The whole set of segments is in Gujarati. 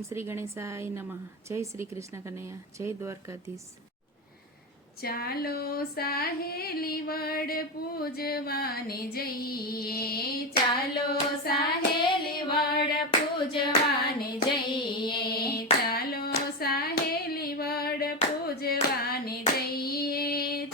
ઓમ શ્રી ગણેશાય નમઃ. જય શ્રી કૃષ્ણ કનૈયા, જય દ્વારકાધીશ. ચાલો સાહેલી વડ પૂજવાને જઈએ, ચાલો સાહેલી વડ પૂજવાને જઈએ, ચાલો સાહેલી વડ પૂજવાને જઈએ,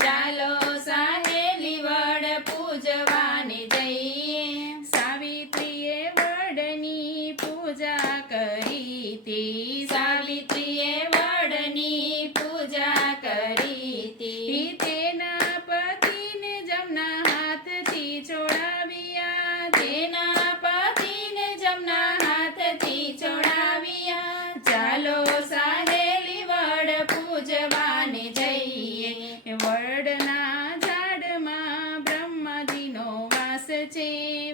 ચાલો સાહેલી વડ પૂજવાને જઈએ. સાવિત્રીએ વડની પૂજા કરી તી, સાવિત્રીએ વડની પૂજા કરી તી. તેના પતિને જમના હાથથી છોડાવ્યા, તેના પતિને જમના હાથથી છોડાવ્યા. ચાલો સાહેલી વડ પૂજવાને જઈએ, વડના ઝાડમાં બ્રહ્માજીનો વાસ છે,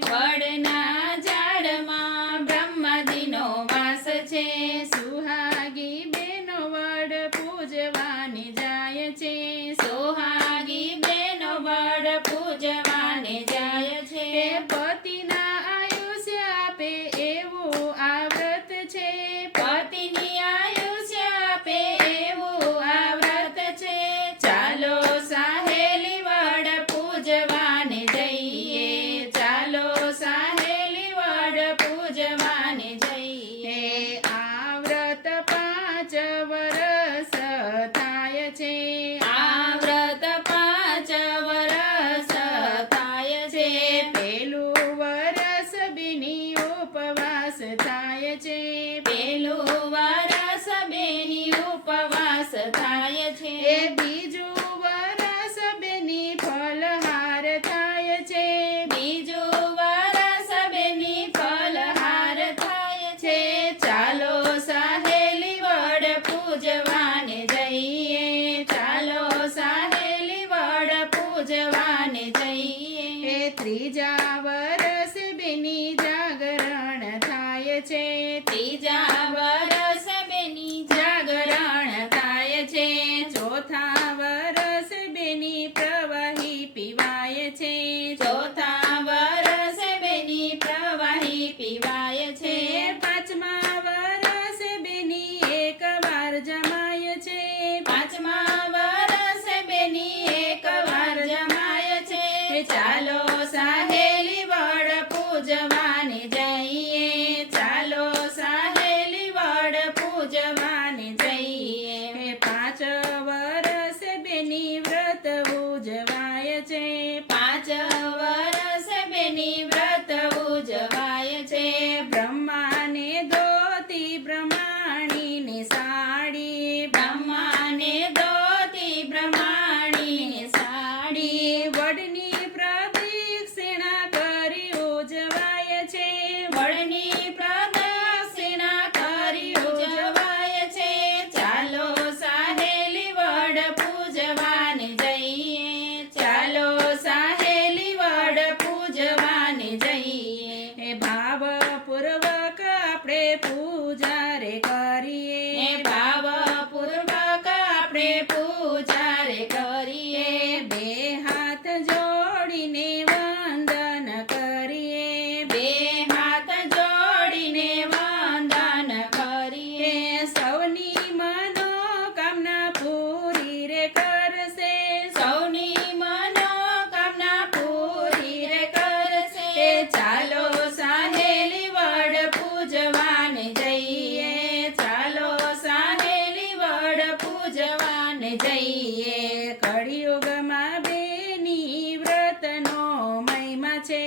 વડના ઝાડમાં બ્રહ્માજીનો વાસ છે. સુહાગી બેનો વડ પૂજવાને જાય છે, સુહાગી બેનો વડ પૂજવાને જાય છે. પતિના આયુષ્ય આપે એવું આ વ્રત છે, પતિની આયુષ્ય આપે એવું આ વ્રત છે. ચાલો સાહેલી વડ પૂજવાને જઈએ, ચાલો સાહેલી વડ પૂજવાને જઈએ. આ વ્રત 5 વરસ થાય છે, આ વ્રત 5 વરસ થાય છે. પેલું વરસ બેની ઉપવાસ થાય છે, પેલું વરસ બેની ઉપવાસ થાય છે. બીજું વરસ બેની ફલહાર થાય છે, બીજું વરસ બેની ફલહાર થાય છે. ચાલો સાહેલી વડ પૂજવાને જઈએ, ચાલો સાહેલી વડ પૂજવાને જઈએ. ત્રીજા વરસ બેની જાગરણ થાય છે, ત્રીજા વરસ બેની જાગરણ થાય છે. ચોથા વરસ બેની પ્રવાહી પીવાય છે, ચોથા વરસ બેની પ્રવાહી પીવાય છે. પાંચમા વરસ બેની એક વાર જમાય છે, પાંચમા વરસ બેની એક વાર જમાય છે. ચાલો સાહેલી વડ પૂજવાને જઈએ, ચાલો સાહેલી વડ પૂજવાને જઈએ. 5 વરસ બેની વ્રત ઉજવાય છે, 5 વરસ બેની વ્રત ઉજવાય છે. બ્રહ્માને ધોતી બ્રહ્માણીને સાડી, બ્રહ્માને ધોતી બ્રહ્માણીને સાડી. વડની પ્રદક્ષિણા કરી ઉજવાય છે, વડની પ્રદક્ષિણા કરી ઉજવાય છે. ચાલો સાહેલી વડ પૂજવાને જઈએ, ચાલો સાહેલી વડ પૂજવાને જઈએ. ભાવપૂર્વક આપણે પૂજા રે કરીએ, ભાવપૂર્વક આપણે પૂજા રે કરીએ. 2 હાથ જોડીને વંદન કરીએ, 2 હાથ જોડીને વંદન કરીએ. સૌની મનોકામના પૂરી રે કરશે, સૌની મનોકામના પૂરી રે કરશે. ચાલો સાહેલી વડ પૂજવાને જઈએ, ચાલો સાહેલી વડ પૂજવાને જઈએ. કળિયુગમાં બેની વ્રતનો મહિમા છે,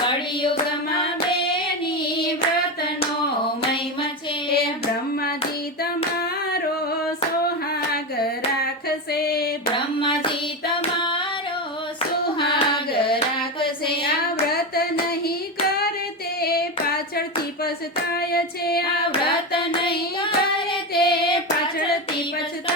કળિયુગમાં બેની વ્રતનો મહિમા છે. બ્રહ્માજી તમારો સુહાગ રાખશે, બ્રહ્માજી તમારો સુહાગ રાખશે. આ વ્રત નહીં કરે તે પાછળથી પછતાય છે, આ વ્રત નહીં કરે તે પાછળથી પછતાય